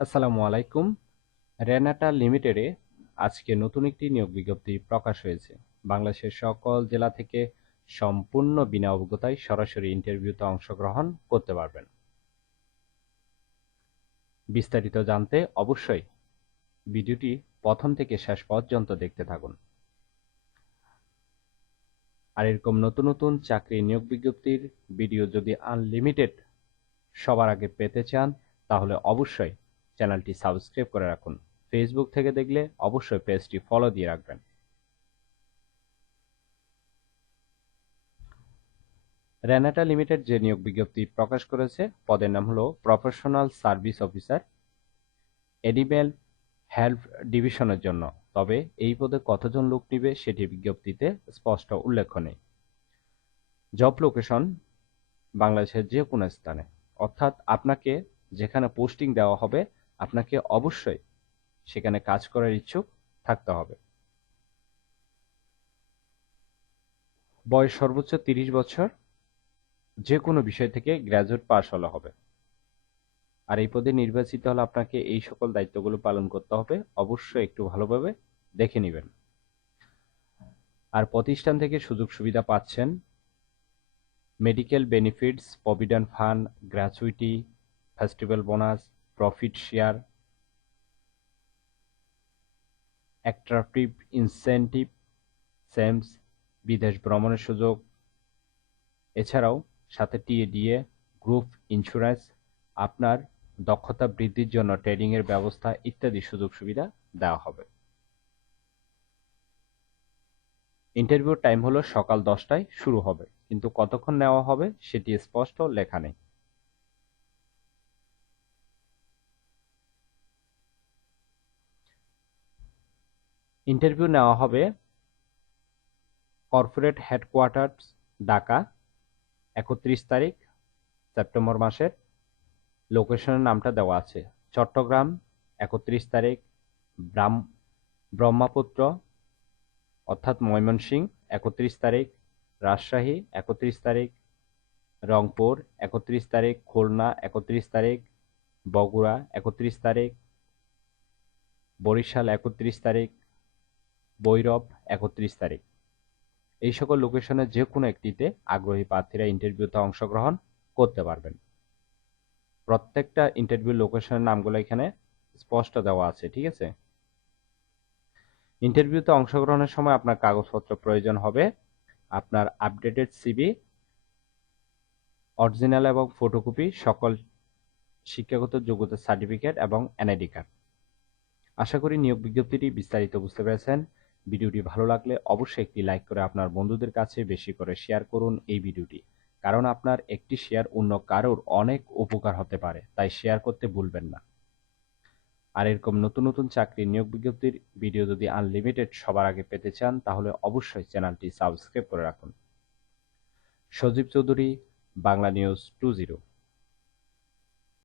আসসালামু আলাইকুম। রেনাটা লিমিটেডে আজকে নতুন একটি নিয়োগ বিজ্ঞপ্তি প্রকাশ হয়েছে। বাংলাদেশের সকল জেলা থেকে সম্পূর্ণ বিনা অভিজ্ঞতায় সরাসরি ইন্টারভিউতে অংশগ্রহণ করতে পারবেন। বিস্তারিত জানতে অবশ্যই ভিডিওটি প্রথম থেকে শেষ পর্যন্ত দেখতে থাকুন। আর এরকম নতুন নতুন চাকরি নিয়োগ বিজ্ঞপ্তির ভিডিও যদি আনলিমিটেড সবার আগে পেতে চান তাহলে অবশ্যই চ্যানেলটি সাবস্ক্রাইব করে রাখুন। ফেসবুক থেকে দেখলে অবশ্যই পেজটি ফলো দিয়ে রাখবেন। রেনাটা লিমিটেড যে নিয়োগ বিজ্ঞপ্তি প্রকাশ করেছে পদের নাম হলো professional service officer animal health ডিভিশনের জন্য। তবে এই পদে কতজন লোক নিবে সেটি বিজ্ঞপ্তিতে স্পষ্ট উল্লেখ নেই। জব লোকেশন বাংলাদেশের যে কোনো স্থানে, অর্থাৎ আপনাকে যেখানে পোস্টিং দেওয়া হবে আপনাকে অবশ্যই সেখানে কাজ করার ইচ্ছুক থাকতে হবে। বয়স সর্বোচ্চ 30 বছর, যে কোনো বিষয় থেকে গ্র্যাজুয়েট পাস হলে হবে। আর এই পদে নির্বাচিত হলে আপনাকে এই সকল দায়িত্বগুলো পালন করতে হবে, অবশ্যই একটু ভালোভাবে দেখে নেবেন। আর প্রতিষ্ঠান থেকে সুযোগ সুবিধা পাচ্ছেন medical benefits, provident fund, gratuity, festival bonus, profit share, attractive incentive, সেমস, বিদেশ ভ্রমণের সুযোগ, এছাড়াও সাথে টিএডিএ, গ্রুপ ইন্স্যুরেন্স, আপনার দক্ষতা বৃদ্ধির জন্য ট্রেডিং এর ব্যবস্থা ইত্যাদি সুযোগ সুবিধা দেওয়া হবে। ইন্টারভিউর টাইম হলো সকাল 10টায় শুরু হবে, কিন্তু কতক্ষণ নেওয়া হবে সেটি স্পষ্ট লেখা নেই। ইন্টারভিউ নেওয়া হবে কর্পোরেট হেডকোয়ার্টার্স, ঢাকা, 31 তারিখ সেপ্টেম্বর মাসের। লোকেশনের নামটা দেওয়া আছে চট্টগ্রাম 31 তারিখ, ব্রহ্মপুত্র অর্থাৎ ময়মনসিংহ 31 তারিখ, রাজশাহী 31 তারিখ, রংপুর 31 তারিখ, খুলনা 31 তারিখ, বগুড়া 31 তারিখ, বরিশাল 31 তারিখ, ভৈরব 31 তারিখ। এই সকল লোকেশনের যে কোনো একটিতে আগ্রহী প্রার্থীরা ইন্টারভিউতে অংশগ্রহণ করতে পারবেন। প্রত্যেকটা ইন্টারভিউ লোকেশনের নামগুলো এখানে স্পষ্ট দেওয়া আছে, ঠিক আছে। ইন্টারভিউতে অংশগ্রহণের সময় আপনার কাগজপত্র প্রয়োজন হবে আপনার আপডেটেড সিভি, অরিজিনাল এবং ফটোকপি সকল শিক্ষাগত যোগ্যতা সার্টিফিকেট এবং এনআইডি কার্ড। আশা করি নিয়োগ বিজ্ঞপ্তিটি বিস্তারিত বুঝতে পেরেছেন। ভিডিওটি ভালো লাগলে অবশ্যই একটি লাইক করে আপনার বন্ধুদের কাছে বেশি করে শেয়ার করুন এই ভিডিওটি, কারণ আপনার একটি শেয়ার অন্য কারোর অনেক উপকার হতে পারে, তাই শেয়ার করতে ভুলবেন না। আর এরকম নতুন নতুন চাকরির নিয়োগ বিজ্ঞপ্তির ভিডিও যদি আনলিমিটেড সবার আগে পেতে চান তাহলে অবশ্যই চ্যানেলটি সাবস্ক্রাইব করে রাখুন। সজীব চৌধুরী, বাংলা নিউজ 20।